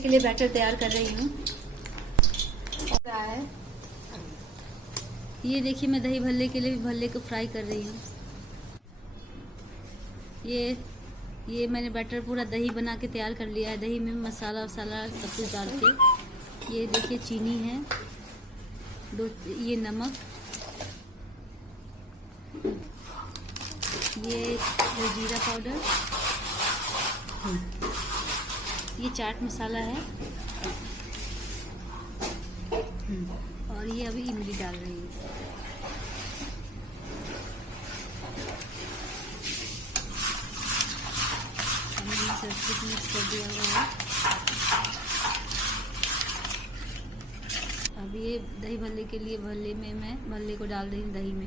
के लिए बैटर तैयार कर रही हूँ। ये देखिए, मैं दही भल्ले के लिए भल्ले को फ्राई कर रही हूँ। ये मैंने बैटर पूरा दही बना के तैयार कर लिया है। दही में मसाला वसाला सब कुछ डाल के। ये देखिए चीनी है, ये नमक, ये जीरा पाउडर, ये चाट मसाला है, और ये अभी इमली डाल रही हूँ। हमने सब कुछ मिक्स कर दिया हुआ है। अब ये दही भल्ले के लिए भल्ले में मैं भल्ले को डाल रही हूँ दही में।